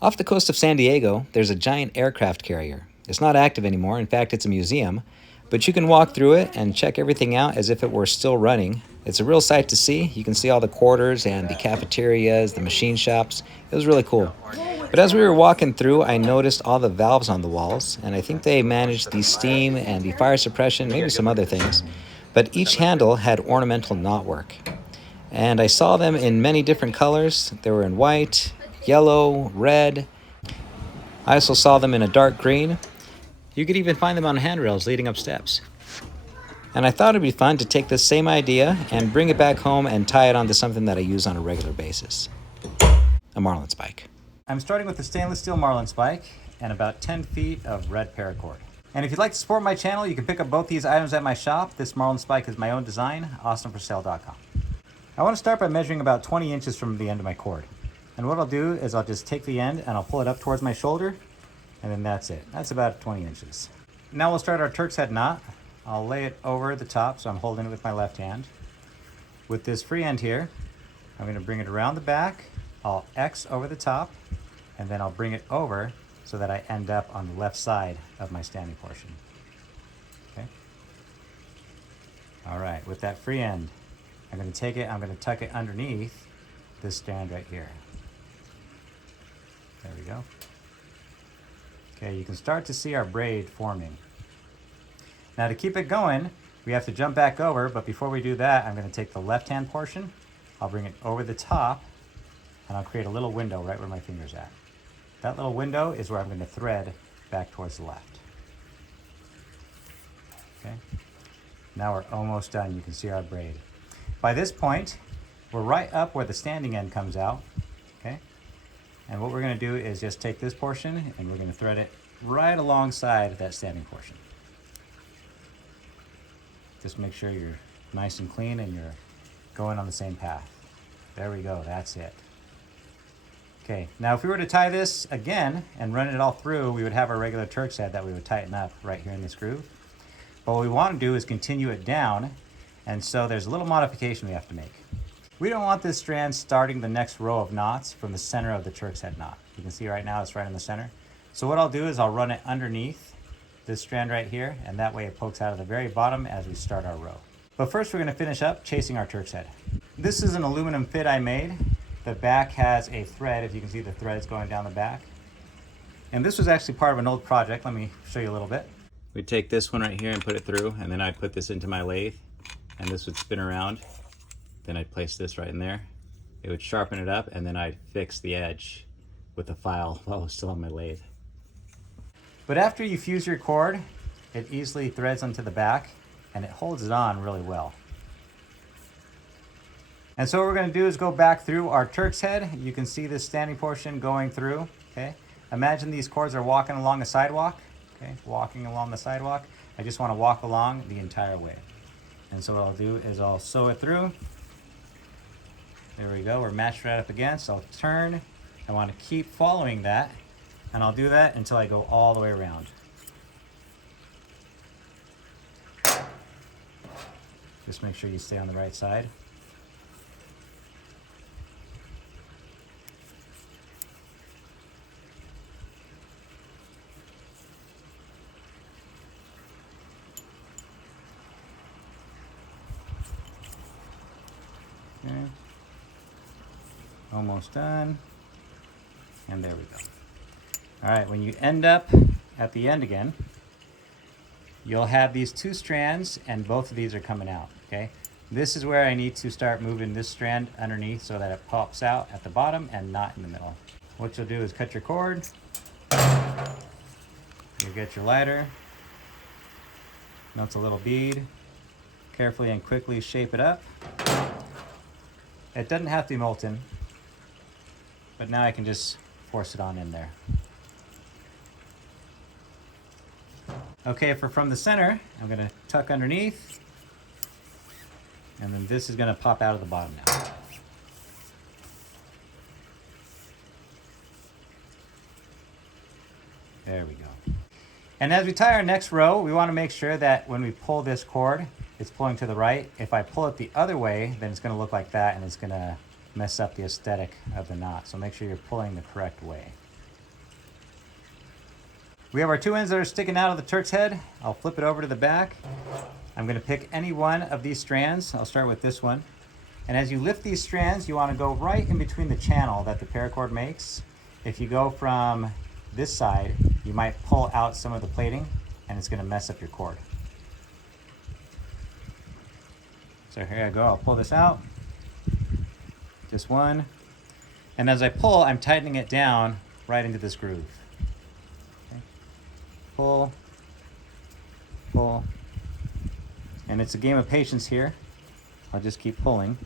Off the coast of San Diego, there's a giant aircraft carrier. It's not active anymore, in fact, it's a museum, but you can walk through it and check everything out as if it were still running. It's a real sight to see. You can see all the quarters and the cafeterias, the machine shops. It was really cool. But as we were walking through, I noticed all the valves on the walls, and I think they managed the steam and the fire suppression, maybe some other things. But each handle had ornamental knotwork. And I saw them in many different colors. They were in white, yellow, red. I also saw them in a dark green. You could even find them on handrails leading up steps. And I thought it'd be fun to take this same idea and bring it back home and tie it onto something that I use on a regular basis. A Marlinspike. I'm starting with the stainless steel Marlinspike and about 10 feet of red paracord. And if you'd like to support my channel, you can pick up both these items at my shop. This Marlinspike is my own design, awesomeforsale.com. I want to start by measuring about 20 inches from the end of my cord. And what I'll do is I'll just take the end and I'll pull it up towards my shoulder, and then that's it. That's about 20 inches. Now we'll start our Turk's head knot. I'll lay it over the top, so I'm holding it with my left hand. With this free end here, I'm going to bring it around the back. I'll X over the top, and then I'll bring it over so that I end up on the left side of my standing portion. Okay. All right, with that free end, I'm going to take it, I'm going to tuck it underneath this strand right here. There we go. Okay, you can start to see our braid forming. Now to keep it going, we have to jump back over, but before we do that, I'm going to take the left-hand portion, I'll bring it over the top, and I'll create a little window right where my finger's at. That little window is where I'm going to thread back towards the left. Okay. Now we're almost done. You can see our braid. By this point, we're right up where the standing end comes out. Okay. And what we're going to do is just take this portion and we're going to thread it right alongside that standing portion. Just make sure you're nice and clean and you're going on the same path. There we go. That's it. Okay, now if we were to tie this again and run it all through, we would have our regular Turk's head that we would tighten up right here in this groove. But what we want to do is continue it down, and so there's a little modification we have to make. We don't want this strand starting the next row of knots from the center of the Turk's head knot. You can see right now it's right in the center. So what I'll do is I'll run it underneath this strand right here, and that way it pokes out of the very bottom as we start our row. But first we're going to finish up chasing our Turk's head. This is an aluminum fit I made. The back has a thread, if you can see the threads going down the back. And this was actually part of an old project. Let me show you a little bit. We'd take this one right here and put it through, and then I'd put this into my lathe, and this would spin around. Then I'd place this right in there. It would sharpen it up, and then I'd fix the edge with a file while it was still on my lathe. But after you fuse your cord, it easily threads onto the back, and it holds it on really well. And so what we're going to do is go back through our Turk's head. You can see this standing portion going through. Okay. Imagine these cords are walking along a sidewalk. Okay. Walking along the sidewalk. I just want to walk along the entire way. And so what I'll do is I'll sew it through. There we go. We're matched right up against. I'll turn. I want to keep following that. And I'll do that until I go all the way around. Just make sure you stay on the right side. Okay. Almost done. And there we go. All right, when you end up at the end again, you'll have these two strands and both of these are coming out, okay? This is where I need to start moving this strand underneath so that it pops out at the bottom and not in the middle. What you'll do is cut your cord. You'll get your lighter. Melts a little bead. Carefully and quickly shape it up. It doesn't have to be molten, but now I can just force it on in there. Okay, from the center, I'm going to tuck underneath, and then this is going to pop out of the bottom now. There we go. And as we tie our next row, we want to make sure that when we pull this cord, it's pulling to the right. If I pull it the other way, then it's going to look like that, and it's going to mess up the aesthetic of the knot. So make sure you're pulling the correct way. We have our two ends that are sticking out of the Turk's head. I'll flip it over to the back. I'm going to pick any one of these strands. I'll start with this one. And as you lift these strands, you want to go right in between the channel that the paracord makes. If you go from this side, you might pull out some of the plating and it's going to mess up your cord. So here I go, I'll pull this out. Just one. And as I pull, I'm tightening it down right into this groove. Okay. Pull, pull. And it's a game of patience here. I'll just keep pulling.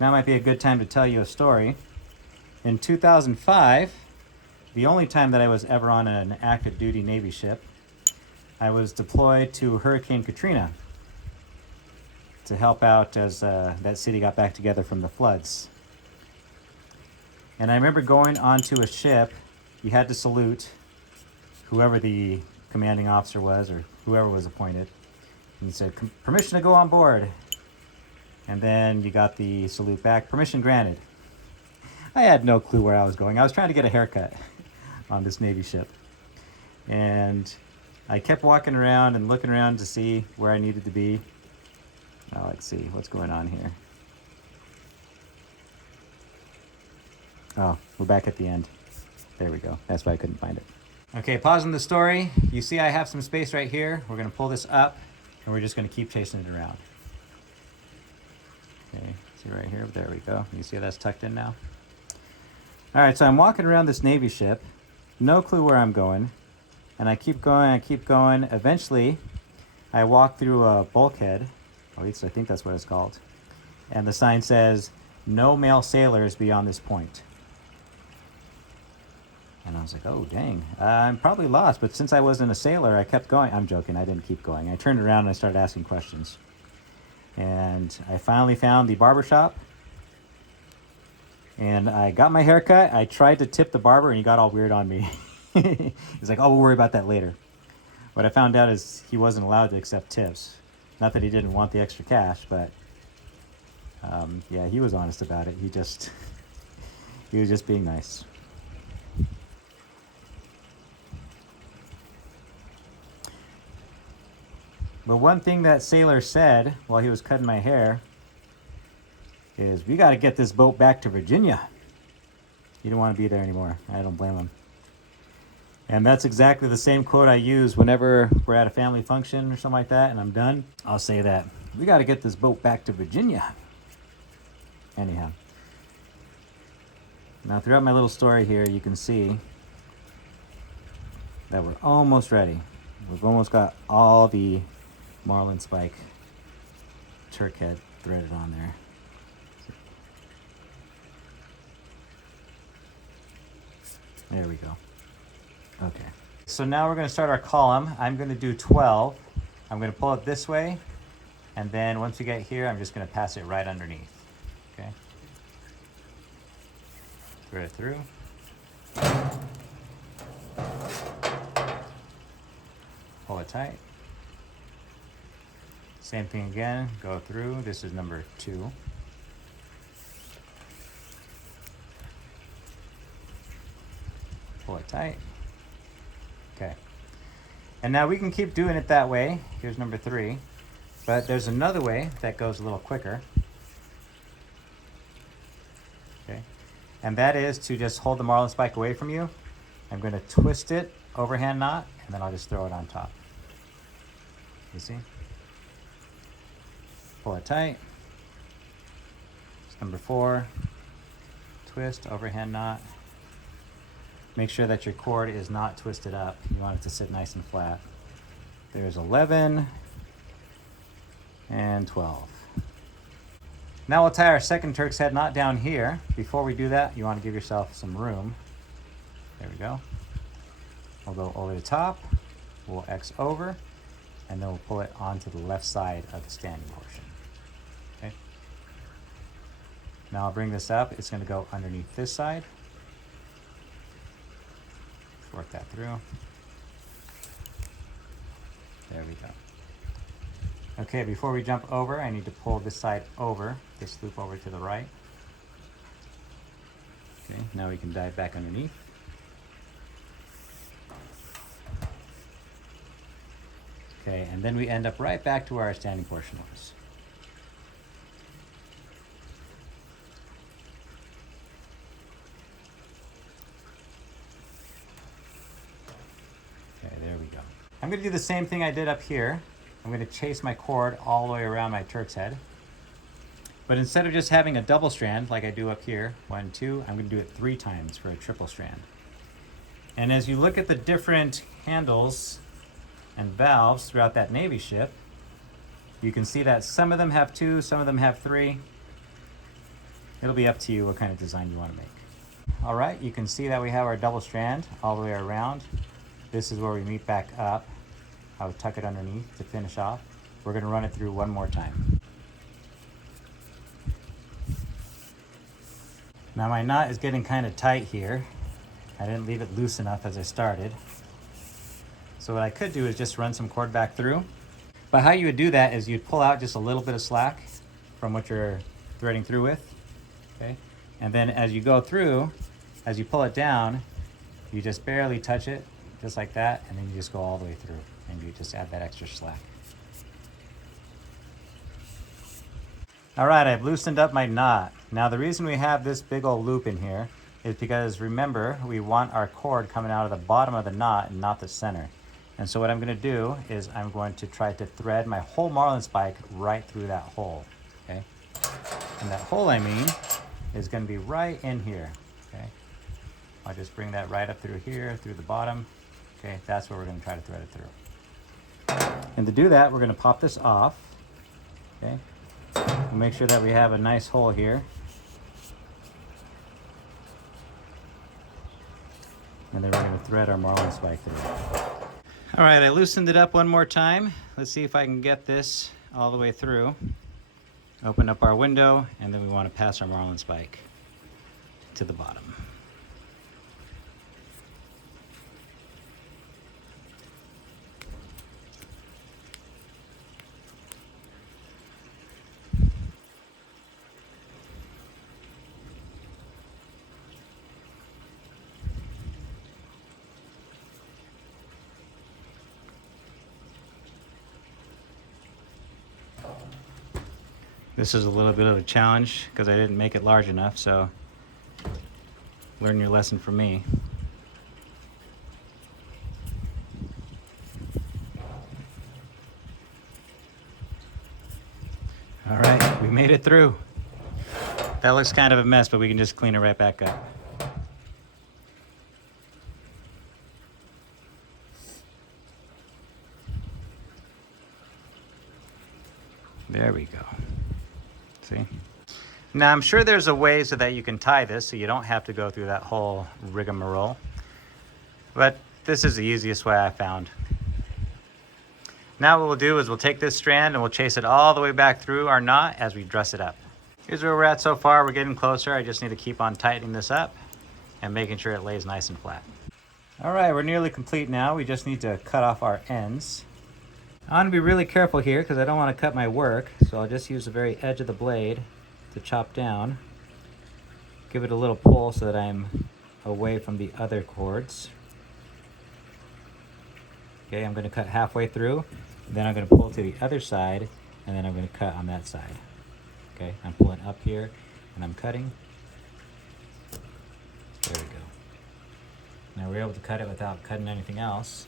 Now might be a good time to tell you a story. In 2005, the only time that I was ever on an active duty Navy ship, I was deployed to Hurricane Katrina to help out as that city got back together from the floods. And I remember going onto a ship, you had to salute whoever the commanding officer was or whoever was appointed. And he said, permission to go on board. And then you got the salute back, permission granted. I had no clue where I was going. I was trying to get a haircut on this Navy ship. And I kept walking around and looking around to see where I needed to be. Now let's see what's going on here. Oh, we're back at the end. There we go. That's why I couldn't find it. Okay, pausing the story. You see I have some space right here. We're going to pull this up and we're just going to keep chasing it around. Okay, see right here? There we go. You see that's tucked in now? All right, so I'm walking around this Navy ship. No clue where I'm going. And I keep going, I keep going. Eventually, I walk through a bulkhead. At least I think that's what it's called. And the sign says, no male sailors beyond this point. And I was like, oh, dang. I'm probably lost, but since I wasn't a sailor, I kept going. I'm joking, I didn't keep going. I turned around and I started asking questions. And I finally found the barber shop. And I got my hair cut. I tried to tip the barber and he got all weird on me. He's like, oh, we'll worry about that later. What I found out is he wasn't allowed to accept tips. Not that he didn't want the extra cash, but yeah, he was honest about it. He was just being nice. But one thing that sailor said while he was cutting my hair is, we got to get this boat back to Virginia. He didn't want to be there anymore. I don't blame him. And that's exactly the same quote I use whenever we're at a family function or something like that and I'm done. I'll say that. We got to get this boat back to Virginia. Anyhow. Now throughout my little story here, you can see that we're almost ready. We've almost got all the Marlinspike Turk head threaded on there. There we go. Okay. So now we're going to start our column. I'm going to do 12. I'm going to pull it this way. And then once we get here, I'm just going to pass it right underneath. Okay. Thread it through. Pull it tight. Same thing again, go through. This is number 2. Pull it tight. Okay. And now we can keep doing it that way. Here's number 3. But there's another way that goes a little quicker. Okay. And that is to just hold the Marlinspike away from you. I'm going to twist it, overhand knot, and then I'll just throw it on top. You see? Pull it tight. It's number 4. Twist, overhand knot. Make sure that your cord is not twisted up. You want it to sit nice and flat. There's 11 and 12. Now we'll tie our second Turk's head knot down here. Before we do that, you want to give yourself some room. There we go. We'll go over the top, we'll X over, and then we'll pull it onto the left side of the standing portion. Okay. Now I'll bring this up. It's going to go underneath this side. Work that through. There we go. Okay, before we jump over, I need to pull this side over, this loop over to the right. Okay, now we can dive back underneath. Okay, and then we end up right back to where our standing portion was. Okay, there we go. I'm going to do the same thing I did up here. I'm going to chase my cord all the way around my Turk's head. But instead of just having a double strand like I do up here, 1, 2, I'm going to do it 3 times for a triple strand. And as you look at the different handles and valves throughout that Navy ship, you can see that some of them have 2, some of them have 3. It'll be up to you what kind of design you want to make. All right, you can see that we have our double strand all the way around. This is where we meet back up. I'll tuck it underneath to finish off. We're going to run it through one more time. Now my knot is getting kind of tight here. I didn't leave it loose enough as I started. So what I could do is just run some cord back through. But how you would do that is you'd pull out just a little bit of slack from what you're threading through with. Okay? And then as you go through, as you pull it down, you just barely touch it, just like that, and then you just go all the way through, and you just add that extra slack. All right, I've loosened up my knot. Now the reason we have this big old loop in here is because, remember, we want our cord coming out of the bottom of the knot and not the center. And so what I'm going to do is I'm going to try to thread my whole Marlinspike right through that hole, okay? And that hole, I mean, is going to be right in here, okay? I'll just bring that right up through here, through the bottom. Okay, that's where we're going to try to thread it through. And to do that, we're going to pop this off, okay? We'll make sure that we have a nice hole here. And then we're going to thread our Marlinspike through. All right, I loosened it up one more time. Let's see if I can get this all the way through. Open up our window, and then we want to pass our Marlinspike to the bottom. This is a little bit of a challenge because I didn't make it large enough, so learn your lesson from me. All right, we made it through. That looks kind of a mess, but we can just clean it right back up. There we go. See? Now I'm sure there's a way so that you can tie this so you don't have to go through that whole rigmarole. But this is the easiest way I found. Now what we'll do is we'll take this strand and we'll chase it all the way back through our knot as we dress it up. Here's where we're at so far. We're getting closer. I just need to keep on tightening this up and making sure it lays nice and flat. All right, we're nearly complete now. We just need to cut off our ends. I want to be really careful here because I don't want to cut my work, so I'll just use the very edge of the blade to chop down. Give it a little pull so that I'm away from the other cords. Okay, I'm going to cut halfway through, then I'm going to pull to the other side, and then I'm going to cut on that side. Okay, I'm pulling up here, and I'm cutting. There we go. Now we're able to cut it without cutting anything else.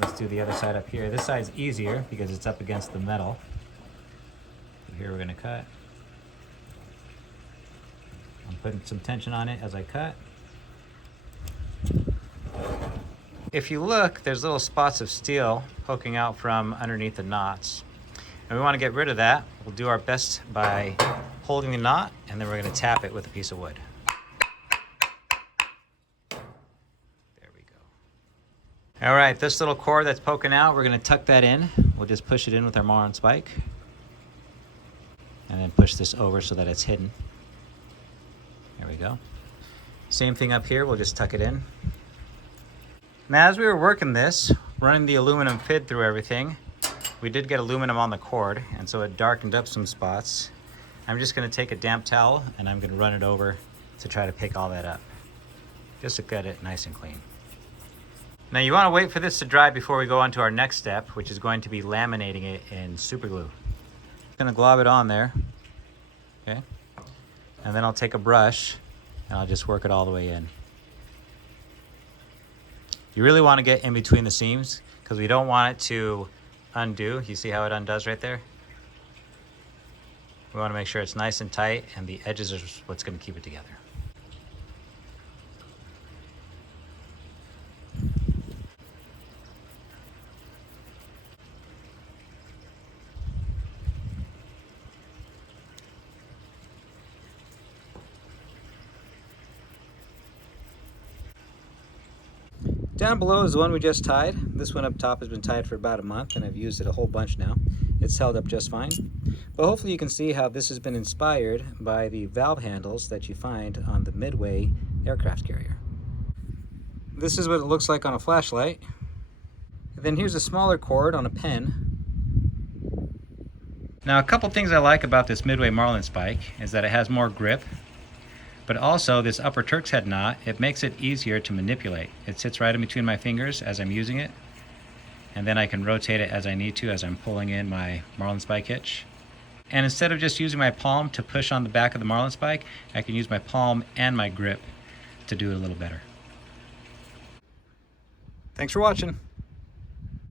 Let's do the other side up here. This side's easier because it's up against the metal. So here we're going to cut. I'm putting some tension on it as I cut. If you look, there's little spots of steel poking out from underneath the knots. And we want to get rid of that. We'll do our best by holding the knot, and then we're going to tap it with a piece of wood. All right, this little cord that's poking out, we're going to tuck that in. We'll just push it in with our Marlinspike. And then push this over so that it's hidden. There we go. Same thing up here, we'll just tuck it in. Now as we were working this, running the aluminum fid through everything, we did get aluminum on the cord, and so it darkened up some spots. I'm just going to take a damp towel and I'm going to run it over to try to pick all that up, just to get it nice and clean. Now you want to wait for this to dry before we go on to our next step, which is going to be laminating it in super glue. I'm going to glob it on there, okay? And then I'll take a brush and I'll just work it all the way in. You really want to get in between the seams because we don't want it to undo. You see how it undoes right there? We want to make sure it's nice and tight and the edges are what's going to keep it together. Down below is the one we just tied. This one up top has been tied for about a month and I've used it a whole bunch now. It's held up just fine. But hopefully you can see how this has been inspired by the valve handles that you find on the Midway aircraft carrier. This is what it looks like on a flashlight. And then here's a smaller cord on a pen. Now a couple things I like about this Midway Marlinspike is that it has more grip. But also this upper Turk's head knot, it makes it easier to manipulate. It sits right in between my fingers as I'm using it, and then I can rotate it as I need to as I'm pulling in my Marlinspike hitch. And instead of just using my palm to push on the back of the Marlinspike, I can use my palm and my grip to do it a little better. Thanks for watching.